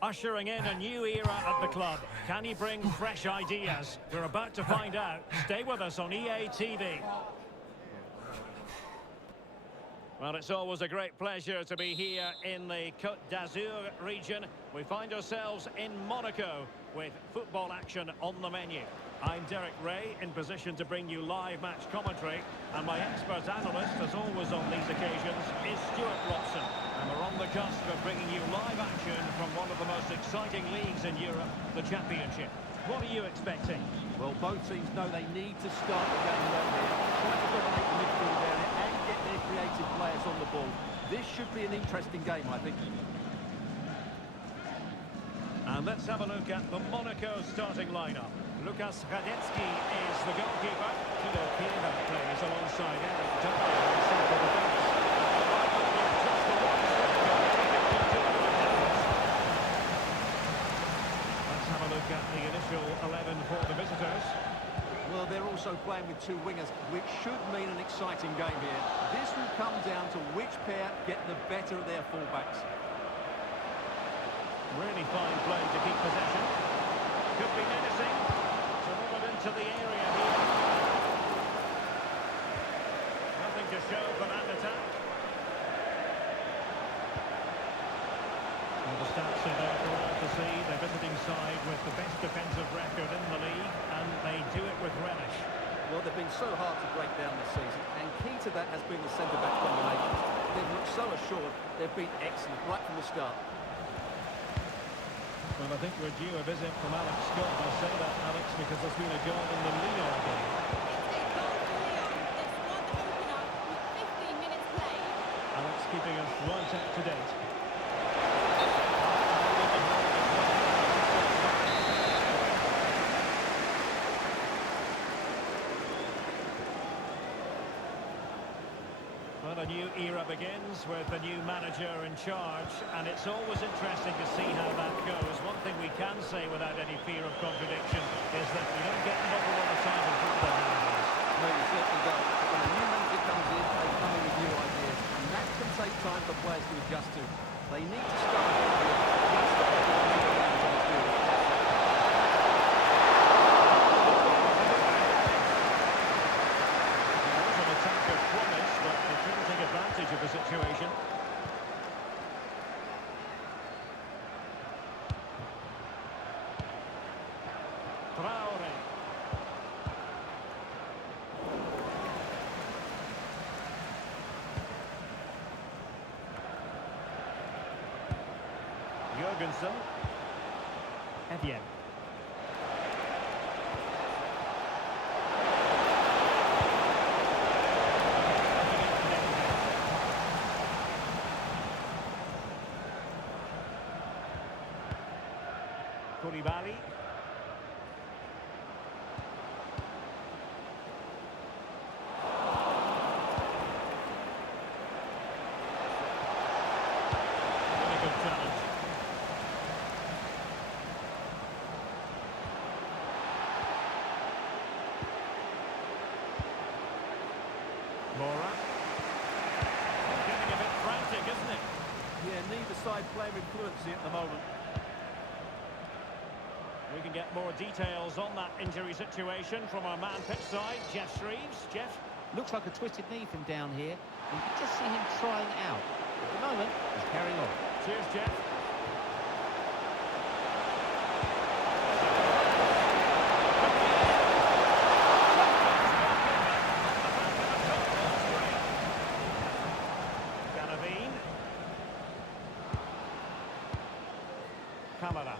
Ushering in a new era at the club. Can he bring fresh ideas? We're about to find out. Stay with us on EA TV. Well, it's always a great pleasure to be here in the Côte d'Azur region. We find ourselves in Monaco with football action on the menu. I'm Derek Ray, in position to bring you live match commentary. And my expert analyst, as always on these occasions, is Stuart Robson. And we're on the cusp of bringing you live action from one of the most exciting leagues in Europe, the Championship. What are you expecting? Well, both teams know they need to start the game well here. Try to dominate the midfield area and get their creative players on the ball. This should be an interesting game, I think. And let's have a look at the Monaco starting lineup. Lukas Radetsky is the goalkeeper. Tilo Kiewa plays alongside Eric Dyer in central defence. Let's have a look at the initial 11 for the visitors. Well, they're also playing with two wingers, which should mean an exciting game here. This will come down to which pair get the better of their fullbacks. Really fine play to keep possession. Could be menacing. To move it into the area here. Nothing to show for that attack. Well, the stats are there for all to see. They're visiting side with the best defensive record in the league, and they do it with relish. Well, they've been so hard to break down this season, and key to that has been the centre-back combinations. They've looked so assured. They've been excellent right from the start. Well, I think we're due a visit from Alex Scott. I say that, Alex, because there's been a goal in the Lyon game. It's a goal for Lyon. They've scored the opener with 15 minutes played. Alex keeping us right up to date. Well, a new era begins with a new manager in charge, and it's always interesting to see how that goes. One thing we can say without any fear of contradiction is that you don't get muddled all the time in football nowadays. No, you certainly don't. But when a new manager comes in, they come in with new ideas, and that can take time for players to adjust to. They need to start of the situation. Traore. Jurgensen. Evian. Koulibaly. Really good challenge. Mora. Getting a bit frantic, isn't it? Yeah, neither side playing with fluency at the moment. We can get more details on that injury situation from our man pitch side, Jeff Shreves. Jeff? Looks like a twisted knee from down here. You can just see him trying out. At the moment, he's carrying on. Cheers, Jeff. Canavine. Camara.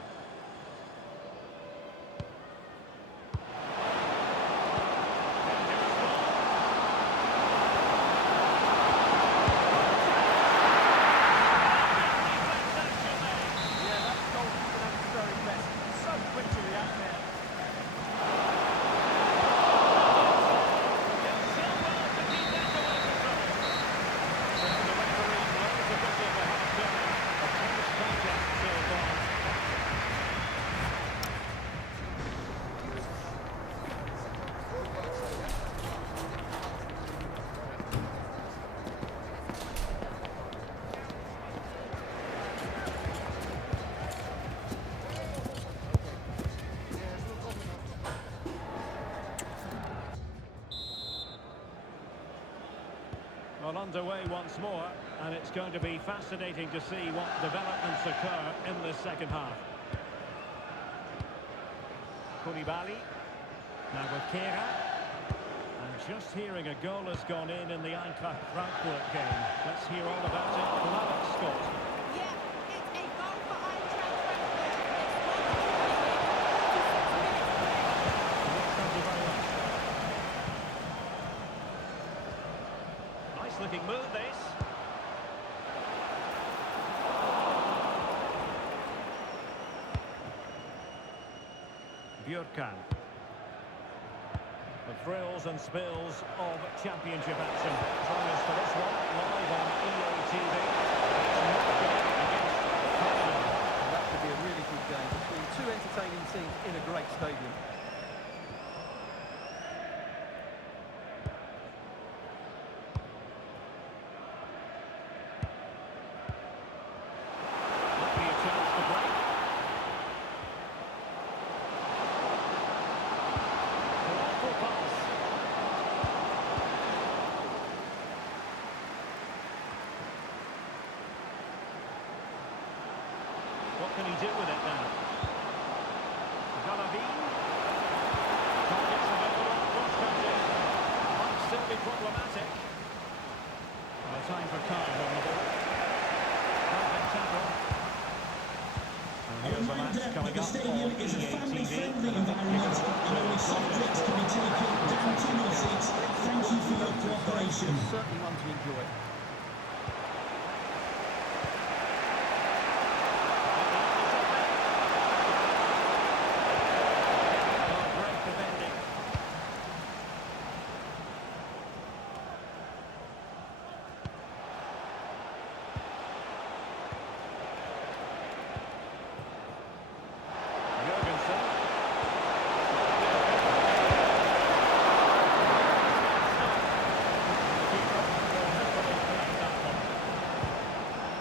underway once more, and it's going to be fascinating to see what developments occur in the second half. Koulibaly, now with Kera. And just hearing a goal has gone in the Eintracht Frankfurt game. Let's hear all about it from Alex Scott. Yeah, it's a goal for Eintracht Frankfurt. Yes, thank you very much. Nice looking move, this. Björkan. The thrills and spills of championship action. Join us for this one, live on EA TV. That should be a really good game between two entertaining teams in a great stadium. Might be a chance to break. Delightful pass. What can he do with it now? Golovin. Targets available. Cross-country. Might still be problematic. Well, time for card on the ball. Perfect tackle. And here's the match coming up on EA TV. Certainly one to enjoy. Oh, great defending. Jurgensen.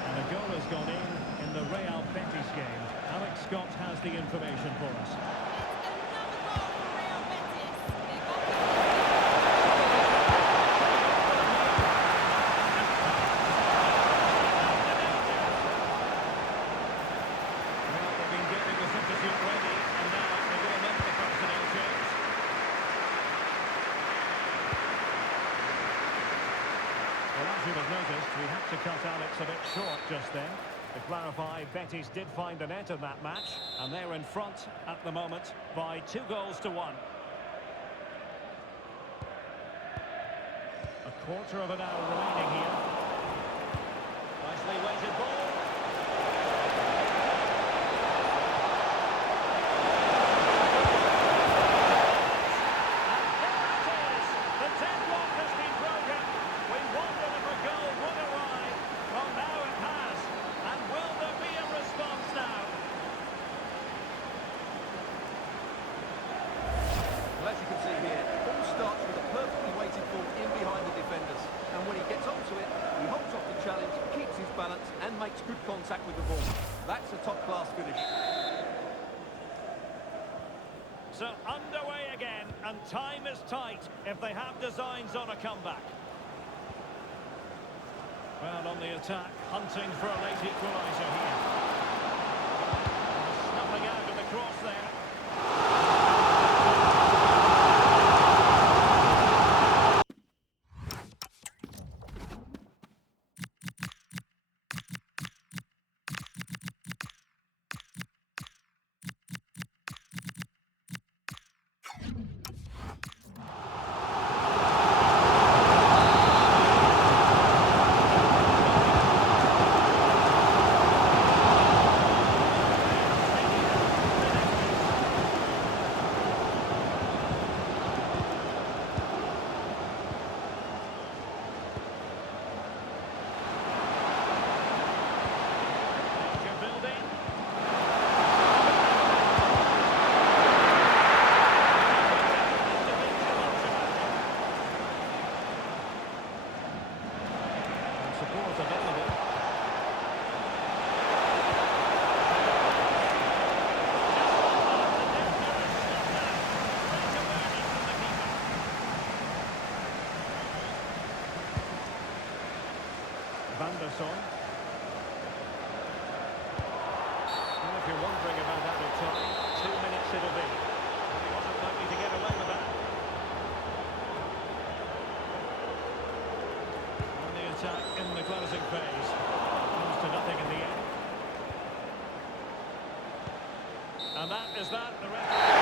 And a goal has gone in the Real Betis game. Alex Scott has the information for us. It's another goal for Real Betis. They're back Well, they've been getting the substitute ready, and now they're going to make the personnel change. Well, as you'll have noticed, we had to cut Alex a bit short just then. To clarify, Betis did find the net in that match, and they're in front at the moment by 2-1. A quarter of an hour remaining here. Nicely weighted ball. The deadlock has been broken. We wondered if a goal would arrive. Well, now it has. And will there be a response now? Well, as you can see here, it all starts with a perfectly weighted ball in behind the defenders. And when he gets onto it, he holds off the challenge, keeps his balance, and makes good contact with the ball. That's a top-class finish. So underway again, and time is tight if they have designs on a comeback. Well, on the attack, hunting for a late equaliser here. Snuffing out of the cross there. this on. Well, if you're wondering about added time, 2 minutes it'll be. And he wasn't likely to get away with that. And the attack in the closing phase. Comes to nothing in the end. And that is that. The referee